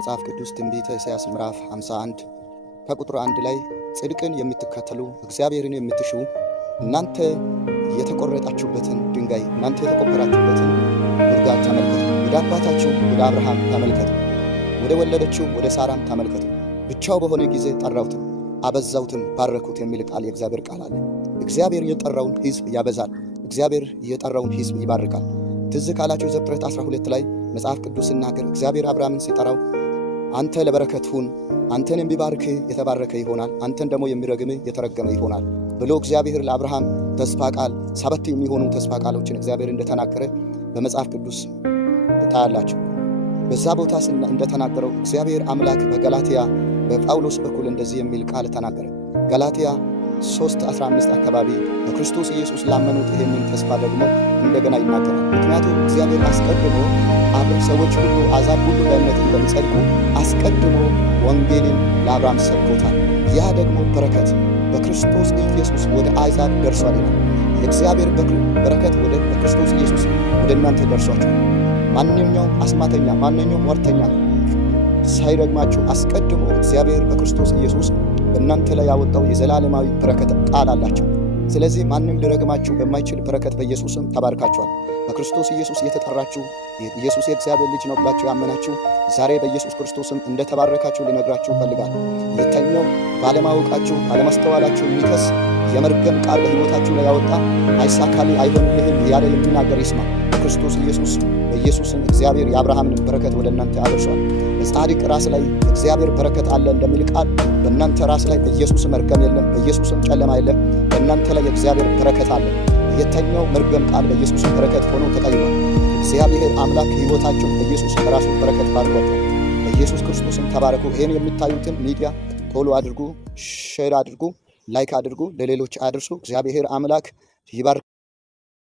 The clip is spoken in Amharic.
መጽሐፍ ቅዱስ ትንቢተ ኢሳይያስ ምዕራፍ 51 ከቁጥር 1 ላይ ጽድቅን የምትከተሉ እግዚአብሔርን የምትሹ እናንተ የተቆረጣችሁበትን ድንጋይ እናንተ የተቆፈራችሁበትን ጉድጓድ ተመልከቱ። ወደ አባታችሁ ወደ አብርሃም ተመልከቱ፣ ወደ ወለደችው ወደ ሳራም ተመልከቱ። ብቻው በሆነ ጊዜ ጠራሁት፣ አበዛሁትም፣ ባረኩት የሚል ቃል የእግዚአብሔር ቃል አለ። እግዚአብሔር የጠራውን ሕዝብ ያበዛል። እግዚአብሔር የጠራውን ሕዝብ ይባርካል። ትዝ ካላችሁ ዘፍጥረት 12 ላይ መጽሐፍ ቅዱስ ሲናገር እግዚአብሔር አብርሃምን ሲጠራው አንተ ለበረከት ሁን፣ አንተን የሚባርክ የተባረከ ይሆናል፣ አንተን ደግሞ የሚረግም የተረገመ ይሆናል ብሎ እግዚአብሔር ለአብርሃም ተስፋ ቃል 7 የሚሆኑ ተስፋ ቃሎችን እግዚአብሔር እንደተናገረ በመጽሐፍ ቅዱስ ታያላችሁ። በዛ ቦታ እንደተናገረው እግዚአብሔር አምላክ በገላትያ በጳውሎስ በኩል እንደዚህ የሚል ቃል ተናገረ። ገላትያ 3:15 አካባቢ በክርስቶስ ኢየሱስ ላመኑት ይህንን ተስፋ ደግሞ እንደገና ይናገራል። ምክንያቱም እግዚአብሔር አስቀድሞ ሰዎች ሁሉ አሕዛብ ሁሉ በእምነት እንደሚጸድቁ አስቀድሞ ወንጌልን ለአብርሃም ሰብኮታል። ያ ደግሞ በረከት በክርስቶስ ኢየሱስ ወደ አሕዛብ ደርሷል ይላል። የእግዚአብሔር በረከት ወደ በክርስቶስ ኢየሱስ ወደ እናንተ ደርሷቸው ማንኛውም አስማተኛ ማንኛውም ወርተኛ ሳይረግማችሁ አስቀድሞ እግዚአብሔር በክርስቶስ ኢየሱስ በእናንተ ላይ ያወጣው የዘላለማዊ በረከት ቃል አላቸው። ስለዚህ ማንም ሊረግማችሁ በማይችል በረከት በኢየሱስም ተባርካችኋል። በክርስቶስ ኢየሱስ የተጠራችሁ ኢየሱስ የእግዚአብሔር ልጅ ነው ብላችሁ ያመናችሁ ዛሬ በኢየሱስ ክርስቶስም እንደተባረካችሁ ልነግራችሁ እፈልጋለሁ። የተኛው ባለማወቃችሁ ባለማስተዋላችሁ የሚከስ የመርገም ቃል በሕይወታችሁ ላይ ያወጣ አይሳካልህ አይሆንልህም ያለ የሚናገር ይስማ። በክርስቶስ ኢየሱስ በኢየሱስም እግዚአብሔር የአብርሃምን በረከት ወደ እናንተ አድርሷል። በጻድቅ ራስ ላይ እግዚአብሔር በረከት አለ እንደሚል ቃል በእናንተ ራስ ላይ በኢየሱስ መርገም የለም፣ በኢየሱስም ጨለማ የለም። በእናንተ ላይ የእግዚአብሔር በረከት አለ። የተኛው መርገም ቃል በኢየሱስ በረከት ሆኖ ተቀይሯል። እግዚአብሔር አምላክ ሕይወታችሁን በኢየሱስ በራሱ በረከት ባርኳቸዋል። በኢየሱስ ክርስቶስም ተባረኩ። ይህን የምታዩትን ሚዲያ ቶሎ አድርጉ፣ ሼር አድርጉ፣ ላይክ አድርጉ፣ ለሌሎች አድርሱ። እግዚአብሔር አምላክ ይባርክ።